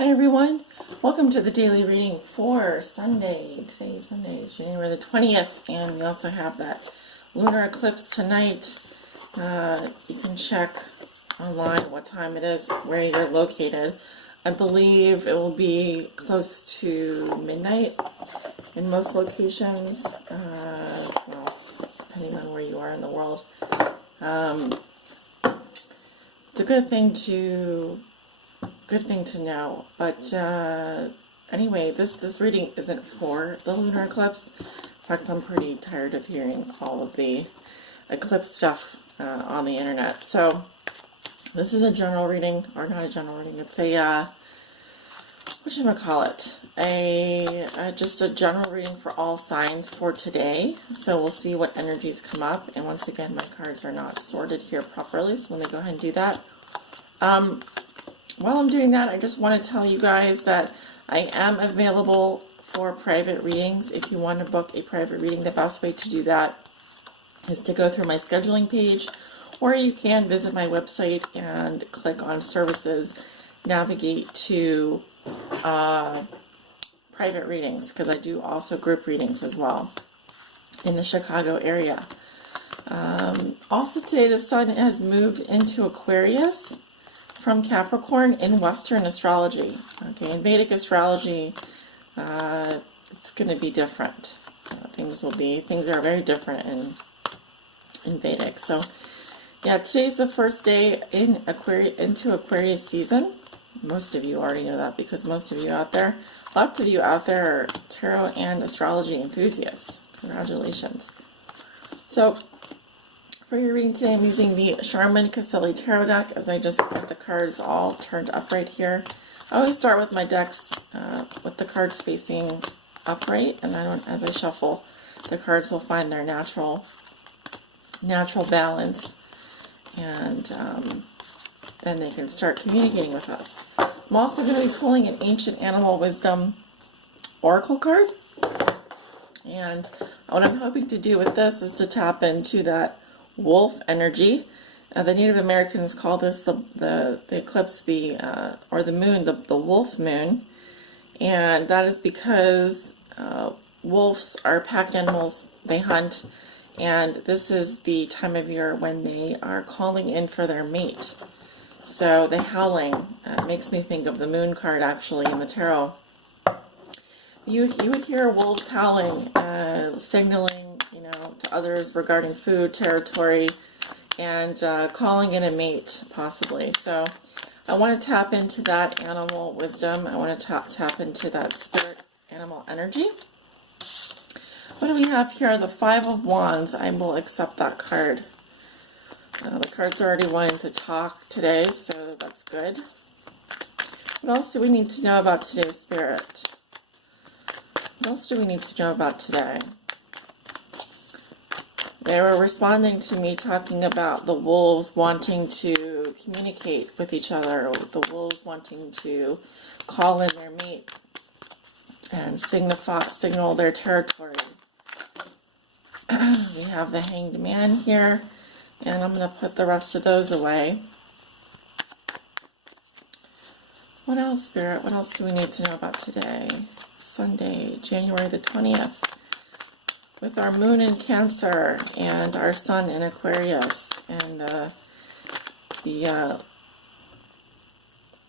Hi everyone, welcome to the daily reading for Sunday. Today is Sunday, January the 20th, and we also have that lunar eclipse tonight. You can check online what time it is, where you're located. I believe it will be close to midnight in most locations, well, depending on where you are in the world. It's a good thing to know, but anyway, this reading isn't for the lunar eclipse. In fact, I'm pretty tired of hearing all of the eclipse stuff on the internet. So this is a general reading, or not a general reading, it's a just a general reading for all signs for today. So we'll see what energies come up, and once again my cards are not sorted here properly, so let me go ahead and do that. While I'm doing that, I just want to tell you guys that I am available for private readings. If you want to book a private reading, the best way to do that is to go through my scheduling page, or you can visit my website and click on services, navigate to private readings, because I do also group readings as well in the Chicago area. Also today the sun has moved into Aquarius from Capricorn in Western astrology. Okay, in Vedic astrology, it's going to be different. Things are very different in Vedic. So, yeah, today's the first day into Aquarius season. Most of you already know that, because lots of you out there are tarot and astrology enthusiasts. Congratulations. So, for your reading today, I'm using the Sharman-Caselli Tarot deck, as I just got the cards all turned up right here. I always start with my decks with the cards facing upright, and then as I shuffle, the cards will find their natural balance, and then they can start communicating with us. I'm also going to be pulling an Ancient Animal Wisdom Oracle card, and what I'm hoping to do with this is to tap into that wolf energy. The Native Americans call this the eclipse, or the moon, the wolf moon, and that is because wolves are pack animals. They hunt, and this is the time of year when they are calling in for their mate. So the howling makes me think of the moon card, actually, in the tarot. You would hear wolves howling, signaling, to others regarding food, territory, and calling in a mate, possibly. So I want to tap into that animal wisdom. I want to tap into that spirit animal energy. What do we have here? The Five of Wands. I will accept that card. The cards are already wanting to talk today, so that's good. What else do we need to know about today's spirit? What else do we need to know about today? They were responding to me talking about the wolves wanting to communicate with each other, the wolves wanting to call in their mate and signal their territory. We have the Hanged Man here, and I'm going to put the rest of those away. What else, Spirit? What else do we need to know about today? Sunday, January the 20th. With our moon in Cancer and our sun in Aquarius, and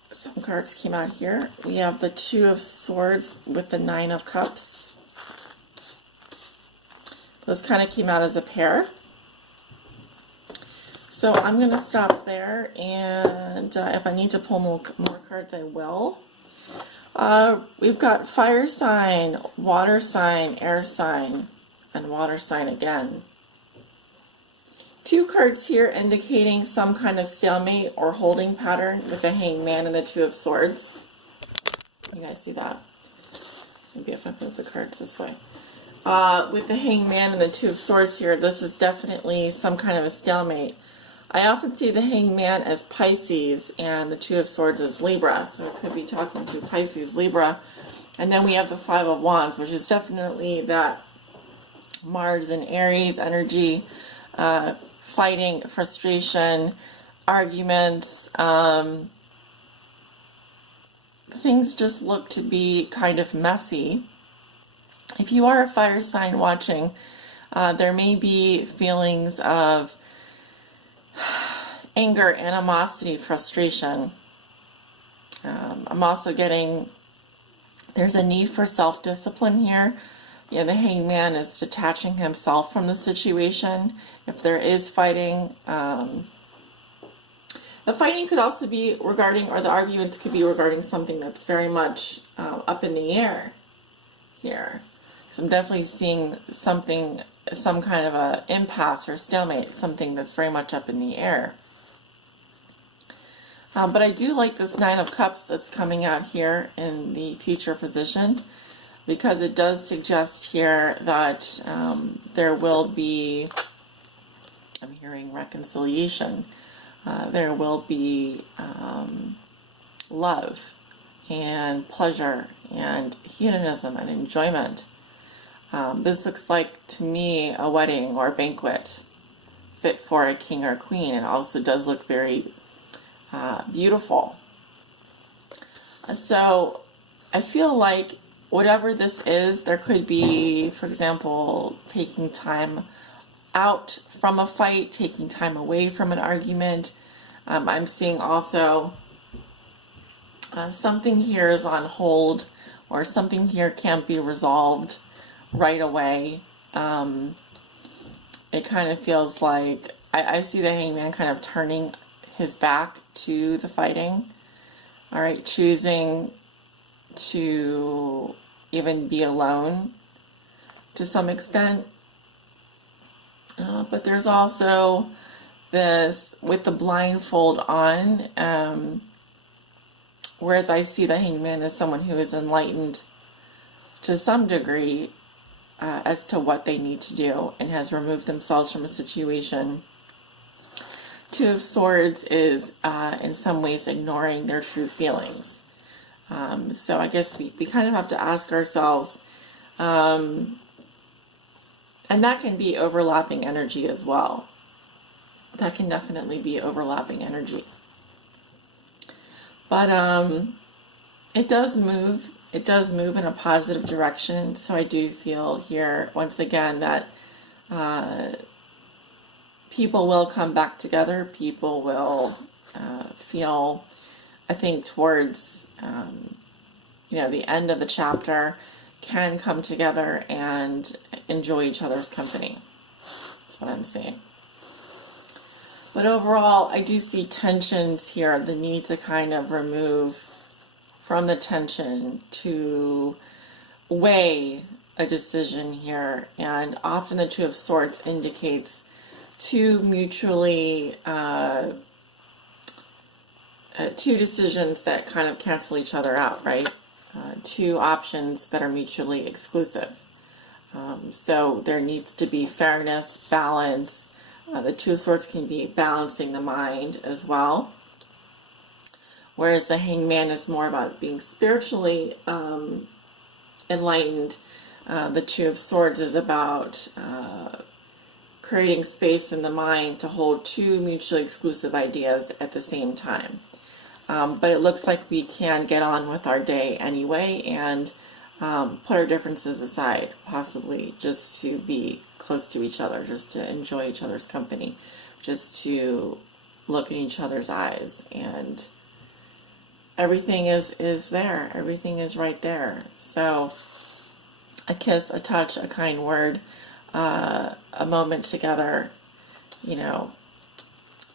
some cards came out here. We have the Two of Swords with the Nine of Cups. Those kind of came out as a pair. So I'm going to stop there, and if I need to pull more cards, I will. We've got fire sign, water sign, air sign, and water sign again. Two cards here indicating some kind of stalemate or holding pattern with the Hanged Man and the Two of Swords. You guys see that? Maybe if I move the cards this way. With the Hanged Man and the Two of Swords here, this is definitely some kind of a stalemate. I often see the Hanged Man as Pisces and the Two of Swords as Libra, so it could be talking to Pisces, Libra. And then we have the Five of Wands, which is definitely that Mars and Aries energy, fighting, frustration, arguments, things just look to be kind of messy. If you are a fire sign watching, there may be feelings of anger, animosity, frustration. I'm also getting, there's a need for self-discipline here. You know, the hangman is detaching himself from the situation. If there is fighting, the fighting could also be regarding, or the arguments could be regarding something that's very much up in the air here. So I'm definitely seeing something, some kind of a impasse or stalemate, something that's very much up in the air. But I do like this Nine of Cups that's coming out here in the future position, because it does suggest here that there will be, I'm hearing reconciliation, there will be love and pleasure and hedonism and enjoyment. This looks like, to me, a wedding or a banquet fit for a king or queen. It also does look very beautiful. So I feel like whatever this is, there could be, for example, taking time out from a fight, taking time away from an argument. I'm seeing also something here is on hold, or something here can't be resolved right away. It kind of feels like I see the hangman kind of turning his back to the fighting. All right, choosing to even be alone to some extent. But there's also this with the blindfold on, whereas I see the hangman as someone who is enlightened to some degree as to what they need to do and has removed themselves from a situation. Two of Swords is in some ways ignoring their true feelings. So I guess we kind of have to ask ourselves, and that can be overlapping energy as well. That can definitely be overlapping energy. But it does move. It does move in a positive direction. So I do feel here, once again, that people will come back together. People will feel, I think, towards the end of the chapter, can come together and enjoy each other's company. That's what I'm seeing. But overall, I do see tensions here, the need to kind of remove from the tension to weigh a decision here. And often the Two of Swords indicates two mutually, two decisions that kind of cancel each other out, right? Two options that are mutually exclusive. So there needs to be fairness, balance. The Two of Swords can be balancing the mind as well. Whereas the hangman is more about being spiritually enlightened. The Two of Swords is about creating space in the mind to hold two mutually exclusive ideas at the same time. But it looks like we can get on with our day anyway and put our differences aside, possibly just to be close to each other, just to enjoy each other's company, just to look in each other's eyes. And everything is there. Everything is right there. So a kiss, a touch, a kind word, a moment together,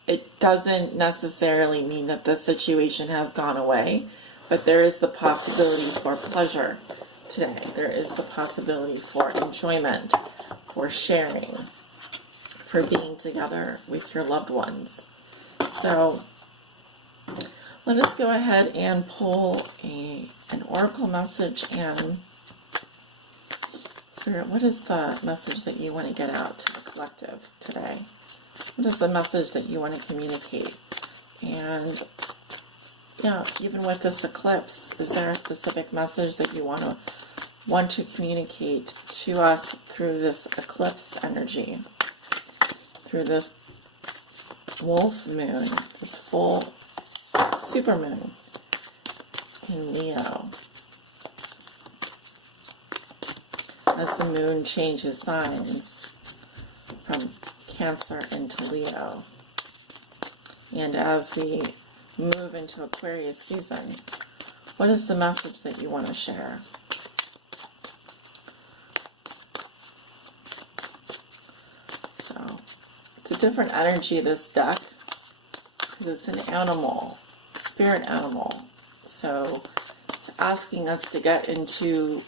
it doesn't necessarily mean that the situation has gone away, but there is the possibility for pleasure today. There is the possibility for enjoyment, for sharing, for being together with your loved ones. So let us go ahead and pull an oracle message. And Spirit, what is the message that you want to get out to the collective today? What is the message that you want to communicate? And even with this eclipse, is there a specific message that you want to communicate to us through this eclipse energy, through this wolf moon, this full supermoon? in Leo. As the moon changes signs from Cancer into Leo. And as we move into Aquarius season, what is the message that you want to share? So, it's a different energy, this deck, because it's an animal, spirit animal. So, it's asking us to get into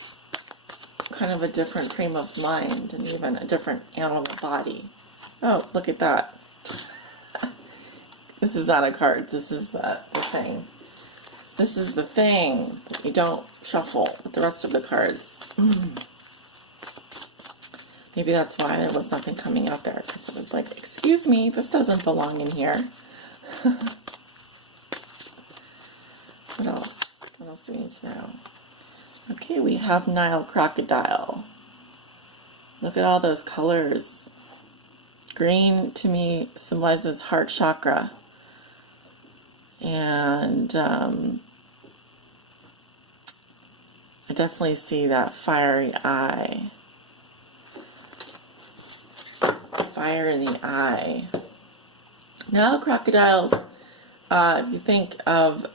kind of a different frame of mind and even a different animal body. Oh, look at that. This is not a card. This is the thing. This is the thing that you don't shuffle with the rest of the cards. Maybe that's why there was nothing coming out there, because it was like, excuse me, this doesn't belong in here. What else? What else do we need to know? Okay, we have Nile crocodile. Look at all those colors. Green to me symbolizes heart chakra. And I definitely see that fiery eye. Fire in the eye. Now crocodiles, if you think of,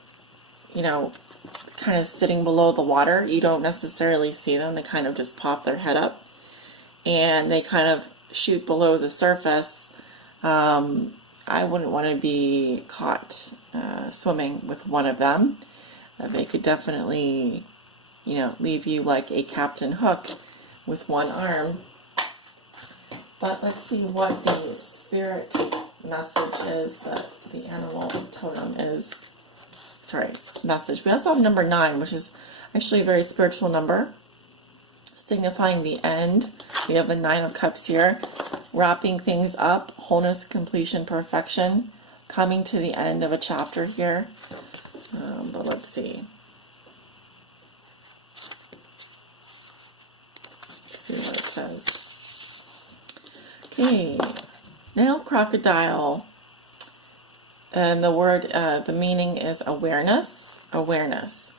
kind of sitting below the water, you don't necessarily see them. They kind of just pop their head up. And they kind of shoot below the surface. I wouldn't want to be caught swimming with one of them. They could definitely, leave you like a Captain Hook with one arm. But let's see what the spirit message is that the animal totem is. Sorry, message. We also have number 9, which is actually a very spiritual number, signifying the end. We have the 9 of Cups here, wrapping things up, wholeness, completion, perfection, coming to the end of a chapter here. But let's see. Let's see what it says. Okay, Nile crocodile, and the word, the meaning is awareness. Awareness.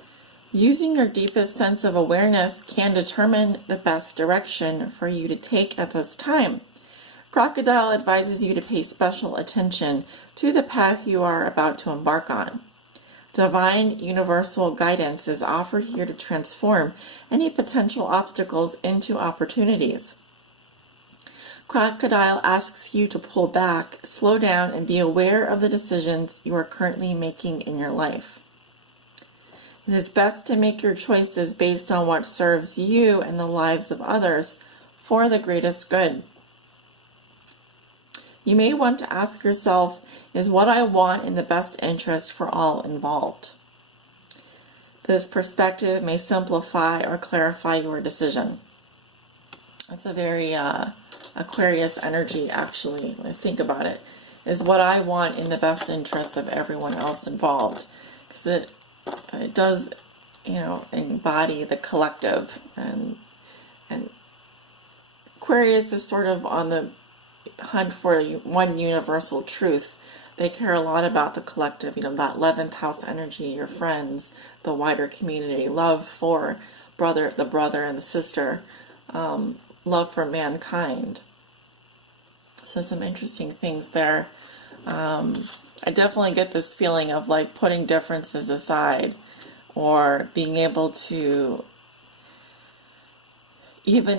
Using your deepest sense of awareness can determine the best direction for you to take at this time. Crocodile advises you to pay special attention to the path you are about to embark on. Divine universal guidance is offered here to transform any potential obstacles into opportunities. Crocodile asks you to pull back, slow down, and be aware of the decisions you are currently making in your life. It is best to make your choices based on what serves you and the lives of others for the greatest good. You may want to ask yourself, is what I want in the best interest for all involved? This perspective may simplify or clarify your decision. That's a very Aquarius energy, actually, when I think about it. Is what I want in the best interest of everyone else involved. Because it does, embody the collective. And Aquarius is sort of on the hunt for one universal truth. They care a lot about the collective, that 11th house energy, your friends, the wider community, love for the brother and the sister, love for mankind. So some interesting things there. I definitely get this feeling of like putting differences aside, or being able to, even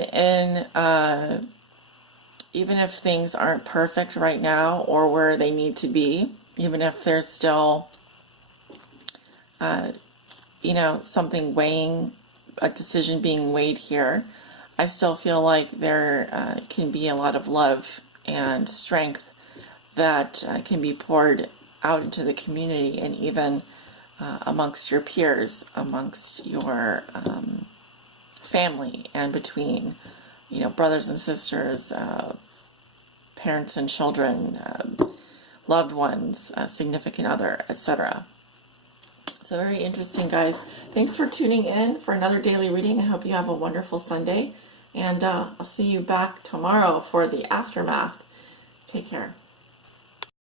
if things aren't perfect right now or where they need to be, even if there's still, something weighing, a decision being weighed here, I still feel like there can be a lot of love and strength that can be poured out into the community, and even amongst your peers, amongst your family, and between, brothers and sisters, parents and children, loved ones, significant other, etc. So very interesting, guys. Thanks for tuning in for another daily reading. I hope you have a wonderful Sunday. And I'll see you back tomorrow for the aftermath. Take care.